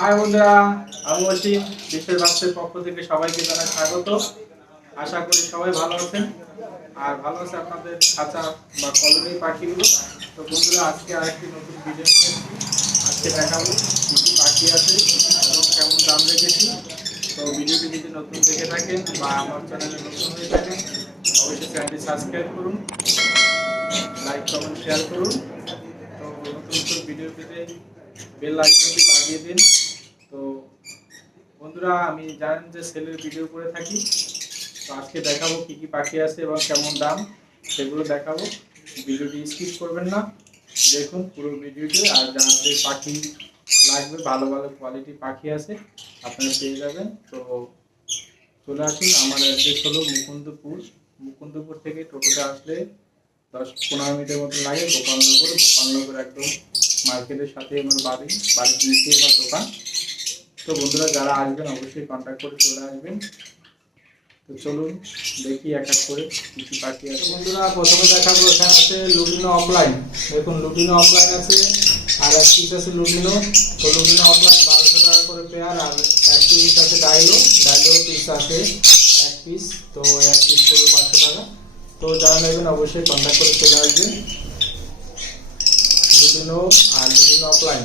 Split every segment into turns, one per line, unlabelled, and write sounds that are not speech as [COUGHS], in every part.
High বন্ধুরা, আমি অসীম বিশ্বের বাচ্চার পক্ষ থেকে সবাইকে জানাই স্বাগত। আশা করি সবাই ভালো আছেন। আর ভালো আছে আপনাদের খাঁচা বা কলোনি পাখিগুলো। তো বন্ধুরা, আজকে আরেকটি নতুন ভিডিও আজকে দেখাবো কী কী পাখি আছে এবং কেমন দাম রেখেছি। তো ভিডিওটি যদি নতুন দেখে থাকেন বা আমার চ্যানেলে নতুন হয়ে থাকেন, অবশ্যই চ্যানেলটি সাবস্ক্রাইব করুন, লাইক, কমেন্ট শেয়ার করুন। তো নতুন নতুন ভিডিও পেতে বেল আইকনটি বাজিয়ে দিন। তো বন্ধুরা, আমি জানেন যে সেলের ভিডিও করে থাকি। তো আজকে দেখাবো কি কি পাখি আছে এবং কেমন দাম, সেগুলো দেখাবো। ভিডিওটি স্কিপ করবেন না। দেখুন পুরো ভিডিওটি আর যাদের পাখি লাগবে, ভালো ভালো কোয়ালিটি পাখি আছে, আপনারা পেয়ে যাবেন। তো চলে আসুন, আমার অ্যাড্রেস হলো মুকুন্দপুর। মুকুন্দপুর থেকে টোটোতে আসলে দশ পনেরো মিনিটের মতো লাগে, গোপালনগর। গোপালনগর একদম মার্কেটের সাথে আমার বাড়ি, বাড়ির নিচে আমার দোকান। তো বন্ধুরা, যারা আসবেন, অবশ্যই কন্ট্যাক্ট করে চলে আসবেন। তো চলুন, দেখি এক এক করে কিছু পাখি আছে। বন্ধুরা, প্রথমে দেখাবো, এখানে আছে লুটিনো অফলাইন দেখুন লুটিনো অফলাইন আছে, আর এক পিস আছে লুটিনো তো লুটিনো অফলাইন বারোশো টাকা করে পেয়ার আর এক পিস আছে ডাইলো ডাইলো পিস আছে এক পিস তো এক পিস পড়বে পাঁচশো টাকা। তো যারা নেবেন, অবশ্যই কন্ট্যাক্ট করে চলে আসবেন। লুটিনো আর লুটিনো অফলাইন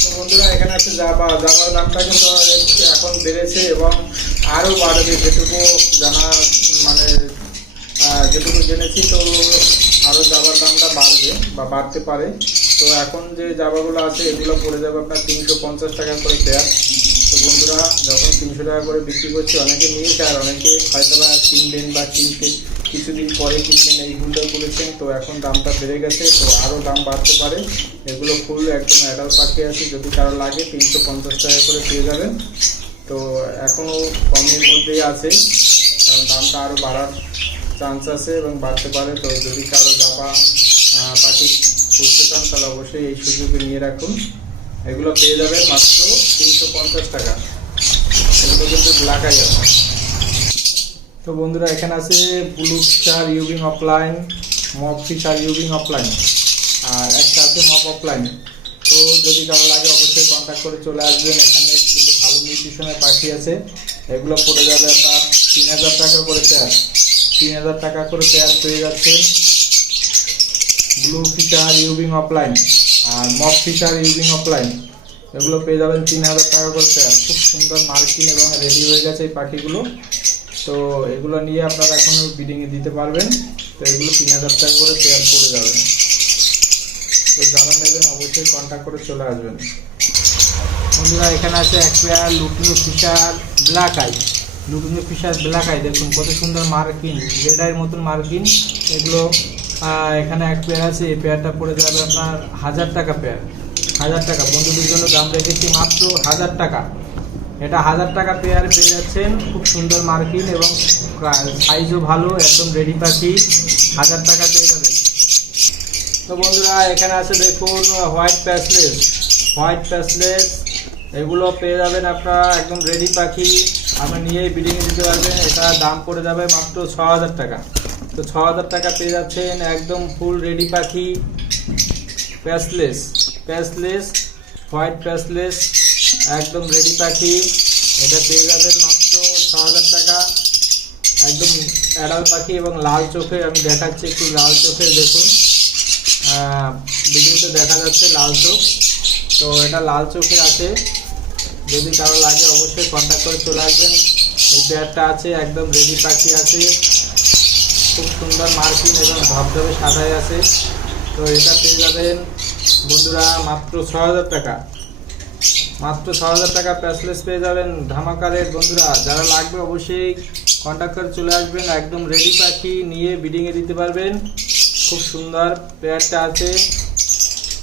তো বন্ধুরা, এখানে আছে জাবা জাবার দামটা কিন্তু এখন বেড়েছে এবং আরও বাড়বে যেটুকু জানা মানে যেটুকু জেনেছি, তো আরও জাবার দামটা বাড়বে বা বাড়তে পারে। তো এখন যে জাবাগুলো আছে, এগুলো পড়ে যাবে আপনার তিনশো পঞ্চাশ টাকা করে পেয়ার তো বন্ধুরা, যখন তিনশো টাকা করে বিক্রি করছি, অনেকে নিয়েছে আর অনেকে হয়তো বা কিনবেন বা কিনতে কিছুদিন পরে কিনবেন এই ভুলটা করেছেন তো এখন দামটা বেড়ে গেছে, তো আরও দাম বাড়তে পারে। এগুলো ফুল একদম অ্যাডাল্ট পাখি আছে, যদি কারও লাগে তিনশো পঞ্চাশ টাকা করে পেয়ে যাবেন। তো এখনও কমের মধ্যেই আছে, কারণ দামটা আরও বাড়ার চান্স আছে এবং বাড়তে পারে। তো যদি কারও জাপা পাখি পুষতে চান, তাহলে অবশ্যই এই সুযোগে নিয়ে রাখুন। এগুলো পেয়ে যাবেন মাত্র তিনশো পঞ্চাশ টাকা। এগুলো কিন্তু ব্ল্যাক আই আছে। তো বন্ধুরা, এখানে আছে ব্লু ফিচার ইউবিং অফলাইন মপ ফিচার ইউবিং অফলাইন আর একটা আছে মপ অফলাইন তো যদি কারও লাগে, অবশ্যই কন্ট্যাক্ট করে চলে আসবেন। এখানে কিন্তু ভালো নিউট্রিশনের পাখি আছে। এগুলো পড়ে যাবে আপনার তিন হাজার টাকা করে পেয়ার তিন হাজার টাকা করে পেয়ার পেয়ে যাচ্ছে ব্লু ফিচার ইউবিং অফলাইন আর মপ ফিচার ইউবিং অফলাইন এগুলো পেয়ে যাবেন তিন হাজার টাকা করে পেয়ার খুব সুন্দর মার্কিং এবং রেডি হয়ে গেছে এই পাখিগুলো। তো এগুলো নিয়ে আপনারা এখনও বিডিংয়ে দিতে পারবেন। তো এগুলো তিন হাজার টাকা করে পেয়ার পড়ে যাবে। তো যারা নেবেন অবশ্যই কন্ট্যাক্ট করে চলে আসবেন। বন্ধুরা, এখানে আছে এক pair lutino Fischer black eye lutino Fischer black eye দেখুন কত সুন্দর মার্কিং রেড আইয়ের মতন মার্কিং এগুলো এখানে এক পেয়ার আছে, এই পেয়ারটা পড়ে যাবে আপনার হাজার টাকা পেয়ার হাজার টাকা, বন্ধুদের জন্য দাম রেখেছি মাত্র হাজার টাকা। এটা হাজার টাকা পেয়ার পেয়ে যাচ্ছেন। খুব সুন্দর মার্কিন এবং সাইজও ভালো, একদম রেডি পাখি। হাজার টাকা পেয়ে যাবেন। তো বন্ধুরা, এখানে আছে দেখুন হোয়াইট প্যাসলেস হোয়াইট প্যাসলেস এগুলো পেয়ে যাবেন আপনারা, একদম রেডি পাখি। আপনি নিয়েই বিডিং দিতে পারবেন। এটা দাম পড়ে যাবে মাত্র ছ হাজার টাকা। তো ছ হাজার টাকা পেয়ে যাচ্ছেন, একদম ফুল রেডি পাখি। প্যাসলেস প্যাসলেস হোয়াইট প্যাসলেস একদম রেডি পাখি। এটা পেয়ে যাবেন মাত্র ছ হাজার টাকা। একদম অ্যাডাল্ট পাখি এবং লাল চোখে আমি দেখাচ্ছি একটু লাল চোখের, দেখুন। ভিডিওতে দেখা যাচ্ছে লাল চোখ। তো এটা লাল চোখের আছে। যদি কারও লাগে অবশ্যই কন্ট্যাক্ট করে চলে আসবেন। এই পেয়ারটা আছে, একদম রেডি পাখি আছে। খুব সুন্দর মার্কিং এবং ধবধবে সাদাই আছে। তো এটা পেয়ে যাবেন। বন্ধুরা, মাত্র ছ হাজার টাকা। মাত্র ছ হাজার টাকা প্যাসলেস পেয়ে যাবেন ধামাকা রেট বন্ধুরা। যারা লাগবে অবশ্যই কন্ট্যাক্ট করে চলে আসবেন, একদম রেডি পাখি নিয়ে বিডিংয়ে দিতে পারবেন। খুব সুন্দর পেয়ারটা আছে।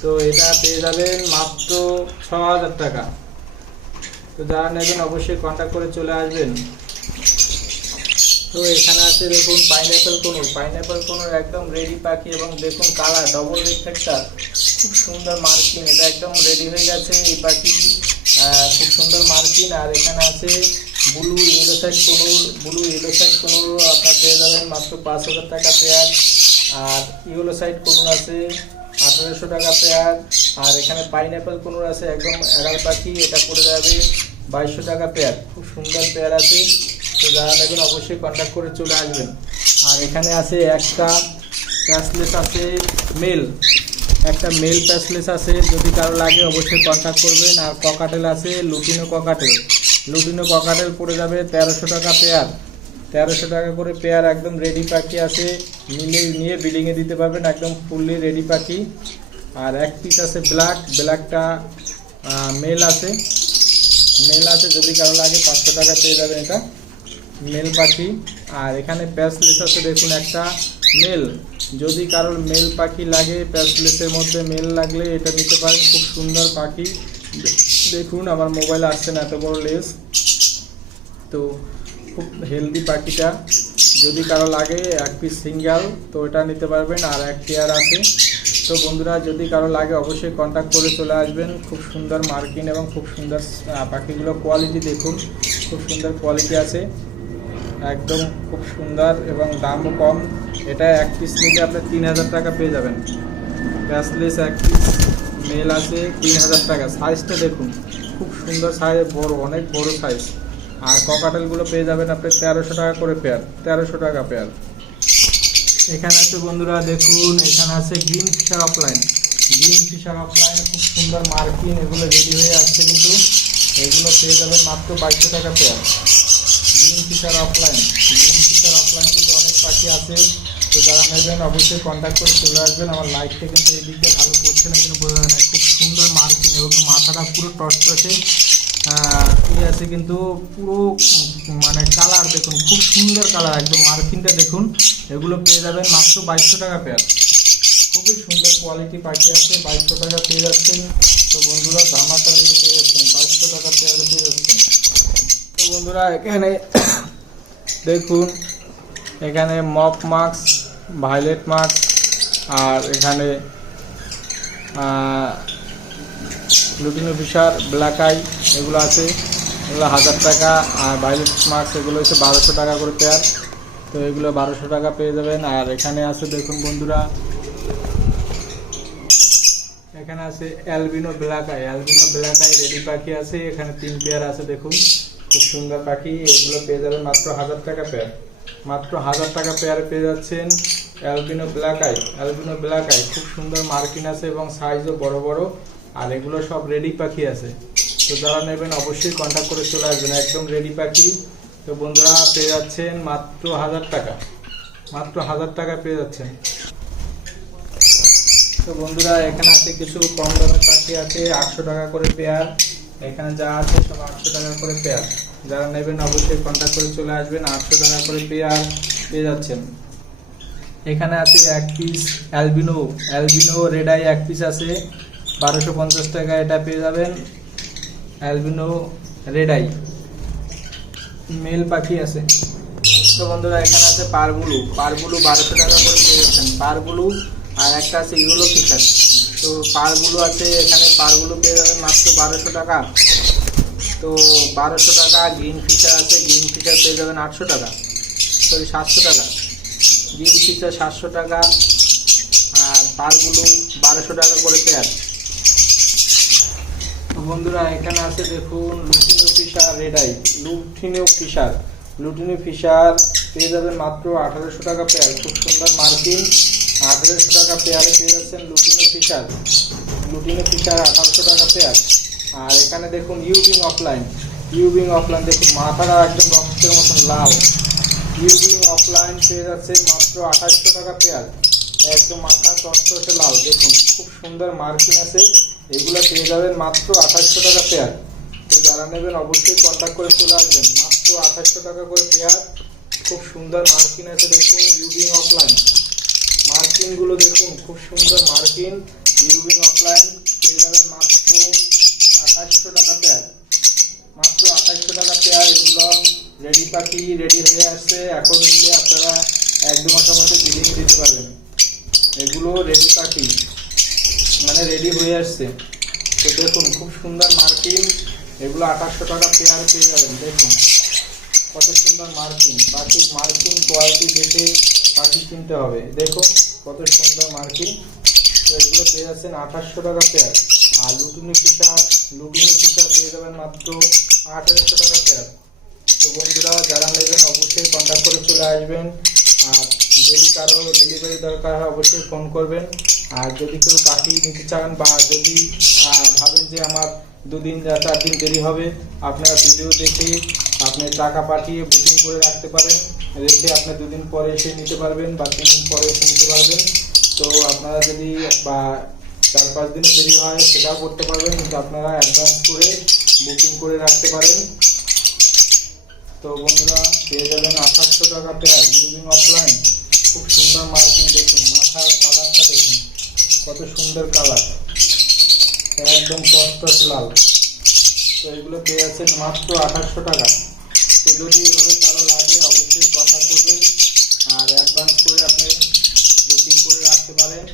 তো এটা পেয়ে যাবেন মাত্র ছ হাজার টাকা। তো যারা নেবেন অবশ্যই কন্ট্যাক্ট করে চলে আসবেন। তো এখানে আছে দেখুন পাইনঅ্যাপেল কোনুর পাইনঅ্যাপেল কোনুর একদম রেডি পাখি এবং দেখুন কালার ডবল রিফ্লেক্টার খুব সুন্দর মার্কিং, এটা একদম রেডি হয়ে গেছে এই পাখি। খুব সুন্দর মার্কিং আর এখানে আছে blue yellow side conure blue yellow side কোনুরও আপনার পেয়ে যাবেন মাত্র পাঁচ হাজার টাকা পেয়ার। আর ইয়েলো সাইড কোনুর আছে আঠারোশো টাকা পেয়ার। আর এখানে পাইনঅ্যাপেল কোনোর আছে, একদম এগারো পাখি, এটা পড়ে যাবে বাইশশো টাকা পেয়ার। খুব সুন্দর পেয়ার আছে। তো যারা নেবেন অবশ্যই কন্ট্যাক্ট করে চলে আসবেন। আর এখানে আছে একটা প্যাসলেস আছে মেল একটা মেল প্যাসলেস আছে, যদি কারও লাগে অবশ্যই কন্ট্যাক্ট করবেন। আর ককাটেল আছে লুটিনো ককাটেল লুটিনো ককাটেল পড়ে যাবে তেরোশো টাকা পেয়ার তেরোশো টাকা করে পেয়ার একদম রেডি পাখি আছে। নিলে নিয়ে বিলিংয়ে দিতে পারবেন, একদম ফুললি রেডি পাখি। আর এক পিস আছে ব্ল্যাক ব্ল্যাকটা মেল আছে। মেল আছে, যদি কারও লাগে পাঁচশো টাকা পেয়ে যাবেন এটা। মেল পাখি। আর এখানে প্যাসলেস আছে, দেখুন একটা মেল যদি কারোর মেল পাখি লাগে প্যাসলেসের মধ্যে মেল লাগলে এটা নিতে পারেন। খুব সুন্দর পাখি। দেখুন, আমার মোবাইলে আসছে না, এত বড় লেস তো খুব হেলদি পাখিটা। যদি কারও লাগে, এক পিস সিঙ্গেল তো এটা নিতে পারবেন। আর এক পেয়ার আছে। তো বন্ধুরা, যদি কারও লাগে, অবশ্যই কন্ট্যাক্ট করে চলে আসবেন। খুব সুন্দর মার্কিং এবং খুব সুন্দর পাখিগুলো কোয়ালিটি দেখুন। খুব সুন্দর কোয়ালিটি আছে। একদম খুব সুন্দর এবং দামও কম। এটা এক পিস নিলে আপনি তিন হাজার টাকা পেয়ে যাবেন। ব্যাসলেস এক পিস মেল আছে তিন হাজার টাকা। সাইজটা দেখুন, খুব সুন্দর সাইজ বড়, অনেক বড় সাইজ আর ককাটেলগুলো পেয়ে যাবেন আপনি তেরোশো টাকা করে পেয়ার তেরোশো টাকা পেয়ার এখানে আছে বন্ধুরা, দেখুন, এখানে আছে green Fischer opaline green Fischer opaline খুব সুন্দর মার্কিং এগুলো রেডি হয়ে আসছে কিন্তু। এগুলো পেয়ে যাবেন মাত্র বাইশশো টাকা pair green Fischer opaline green Fischer opaline কিন্তু অনেক পাখি আছে, তো যারা নেবেন অবশ্যই কন্ট্যাক্ট করে চলে আসবেন। আমার লাইটটা কিন্তু এই দিকটা ভালো পড়ছে না কিন্তু বোঝা না। খুব সুন্দর মার্কিং এবং মাথাটা পুরো টসটসে ই আছে কিন্তু পুরো মানে কালার দেখুন, খুব সুন্দর কালার একদম মার্কিংটা দেখুন। এগুলো পেয়ে যাবেন মাত্র বাইশশো টাকা পেয়ার খুবই সুন্দর কোয়ালিটি পাখি আছে, বাইশশো টাকা পেয়ে যাচ্ছেন। তো বন্ধুরা, ধামাকা রেটে পেয়ে যাচ্ছেন, বাইশশো টাকা পেয়ার পেয়ে যাচ্ছেন। তো বন্ধুরা, এখানে [COUGHS] দেখুন এখানে মপ মাস্ক ভায়োলেট মাস্ক আর এখানে লুটিনো ফিশার ব্ল্যাক আই, এগুলো আছে। এগুলো হাজার টাকা, আর ভায়োলেট মাস্ক এগুলো হচ্ছে বারোশো টাকা করে পেয়ার তো এগুলো বারোশো টাকা পেয়ে যাবেন। আর এখানে আছে, দেখুন বন্ধুরা, এখানে আছে albino black eye. Albino black eye ready পাখি আছে। এখানে তিন পেয়ার আছে, দেখুন। খুব সুন্দর পাখি। এগুলো পেয়ে যাবেন মাত্র হাজার টাকা পেয়ার মাত্র হাজার টাকা পেয়ার পেয়ে যাচ্ছেন albino black eye albino black eye খুব সুন্দর মার্কিন আছে এবং সাইজও বড় বড়। আর এগুলো সব রেডি পাখি আছে। তো যারা নেবেন অবশ্যই কন্ট্যাক্ট করে চলে আসবেন। একদম রেডি পাখি। তো বন্ধুরা, পেয়ে যাচ্ছেন মাত্র হাজার টাকা। মাত্র হাজার টাকা পেয়ে যাচ্ছেন। তো বন্ধুরা, এখানে আছে কিছু কম দামের পাখি আছে। আটশো টাকা করে পেয়ার এখানে যা আছে সব আটশো টাকা করে পেয়ার যারা নেবেন অবশ্যই কন্ট্যাক্ট করে চলে আসবেন, আটশো টাকা করে পেয়ার পেয়ে যাচ্ছেন। এখানে আছে এক piece albino albino red eye এক পিস আছে, বারোশো পঞ্চাশ টাকা এটা পেয়ে যাবেন। অ্যালবিনো রেড আই মেল পাখি আছে। তো বন্ধুরা, এখানে আছে পারগুলু পারগুলু বারোশো টাকা করে পেয়ে যাচ্ছেন। পারগুলু আর একটা আছে ইউলো ফিশার তো পারগুলো আছে, এখানে পারগুলো পেয়ে যাবেন মাত্র বারোশো টাকা। তো বারোশো টাকা গ্রিন ফিশার আছে গ্রিন ফিশার পেয়ে যাবেন আটশো টাকা সরি সাতশো টাকা। গ্রিন ফিশার সাতশো টাকা, আর পারগুলো বারোশো টাকা করে পেয়ার তো বন্ধুরা, এখানে আছে দেখুন, lutino Fischer red eye lutino Fischer lutino Fischer পেয়ে যাবেন মাত্র আঠারোশো টাকা পেয়ার খুব সুন্দর মার্কিং আঠারোশো টাকা পেয়ারে পেয়ে যাচ্ছেন লুটিনো ফিশার লুটিনো ফিশার আঠারোশো টাকা পেয়ার আর এখানে দেখুন ইউবিং অফলাইন ইউবিং অফলাইন দেখুন মাথাটা একদম রক্তের মতন লাল। ইউবিং অফলাইন পেয়ে যাচ্ছে মাত্র আঠাশশো টাকা পেয়ার। একদম মাথা টসটসে লাল, দেখুন খুব সুন্দর মার্কিং আছে। এগুলো পেয়ে যাবেন মাত্র আঠাশশো টাকা পেয়ার। তো যারা নেবেন অবশ্যই কন্ট্যাক্ট করে চলে আসবেন। মাত্র আঠাশশো টাকা করে পেয়ার। খুব সুন্দর মার্কিন আছে, দেখুন ইউবিং অফলাইন মার্কিনগুলো দেখুন, খুব সুন্দর মার্কিন ইউবিং অফলাইন পেয়ে যাবেন আঠাশশো টাকা পেয়ার। মাত্র আঠাশশো টাকা পেয়ার এগুলো রেডি পাখি রেডি হয়ে আসছে। এখন নিলে আপনারা এক দু মাসের মধ্যে বিলিং দিতে পারবেন। এগুলো রেডি পাখি মানে রেডি হয়ে আসছে। তো দেখুন, খুব সুন্দর মার্কিং এগুলো আঠাশশো টাকা পেয়ার পেয়ে যাবেন। দেখুন, কত সুন্দর মার্কিং পাখি মার্কিং কোয়ালিটি দেখে পাখি কিনতে হবে। দেখুন, কত সুন্দর মার্কিং তো এগুলো পেয়ে যাচ্ছেন আঠাশশো টাকা পেয়ার। আর লুটুনি ফিচার লুটুনি ফিচার পেয়ে যাবেন মাত্র আঠারোশো টাকা পেয়ার তো বন্ধুরা, যারা নেবেন অবশ্যই কন্ট্যাক্ট করে চলে আসবেন। আর যদি কারও ডেলিভারি দরকার হয়, অবশ্যই ফোন করবেন। আর যদি কেউ পাখি নিতে চান বা যদি ভাবেন যে আমার দুদিন চার দিন দেরি হবে, আপনারা ভিডিও দেখে আপনি টাকা পাঠিয়ে বুকিং করে রাখতে পারেন। রেখে আপনি দুদিন পরে এসে নিতে পারবেন বা তিন দিন পরে এসে নিতে পারবেন। তো আপনারা যদি বা চার পাঁচ দিনও দেরি হয়, সেটাও করতে পারবেন, কিন্তু আপনারা অ্যাডভান্স করে বুকিং করে রাখতে পারেন। তো বন্ধুরা, পেয়ে যাবেন আঠাশশো টাকা পেয়ার ইউজিং অফলাইন খুব সুন্দর মার্কিং দেখুন, মাথার কালারটা দেখুন, কত সুন্দর কালার একদম টস লাল। তো এগুলো পেয়ে যাচ্ছেন মাত্র আঠাশশো টাকা। তো যদি এভাবে কারও লাগে, অবশ্যই কথা করবেন আর অ্যাডভান্স করে আপনি বুকিং করে রাখতে পারেন।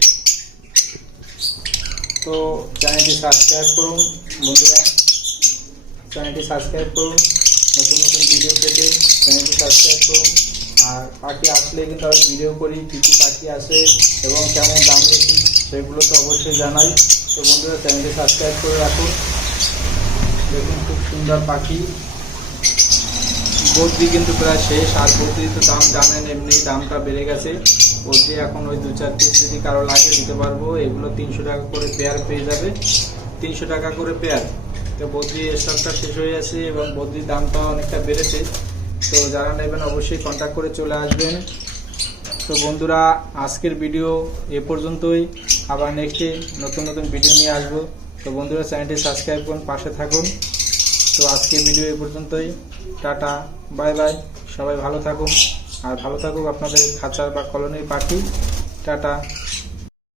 তো চ্যানেলটি সাবস্ক্রাইব করুন, বন্ধুরা। চ্যানেলটি সাবস্ক্রাইব করুন, নতুন নতুন ভিডিও পেতে চ্যানেলটি সাবস্ক্রাইব করুন। আর পাখি আসলে কিন্তু আমি ভিডিও করি, কী কী পাখি আসে এবং কেমন দাম বেশি, সেগুলো তো অবশ্যই জানাই। তো বন্ধুরা চ্যানেলটি সাবস্ক্রাইব করে রাখুন। দেখুন খুব সুন্দর পাখি। বদ্রি কিন্তু প্রায় শেষ, আর বদ্রি তো দাম জানেন এমনি, দামটা বেড়ে গেছে। বদ্রি এখন ওই দু চার পিস যদি কারও লাগে দিতে পারব, এগুলো তিনশো টাকা করে পেয়ার পেয়ে যাবে। তিনশো টাকা করে পেয়ার তো বদ্রি স্টকটা শেষ হয়ে গেছে এবং বদ্রির দামটা অনেকটা বেড়েছে। তো যারা নেবেন অবশ্যই কন্ট্যাক্ট করে চলে আসবেন। তো বন্ধুরা, আজকের ভিডিও এ পর্যন্তই। আবার নেক্সটে নতুন নতুন ভিডিও নিয়ে আসব। তো বন্ধুরা চ্যানেলটি সাবস্ক্রাইব করুন, পাশে থাকুন। তো আজকের ভিডিও এ পর্যন্তই। টাটা বাই বাই সবাই ভালো থাকুন। আর ভালো থাকুক আপনাদের খাঁচার বা কলোনির পাখি। টাটা।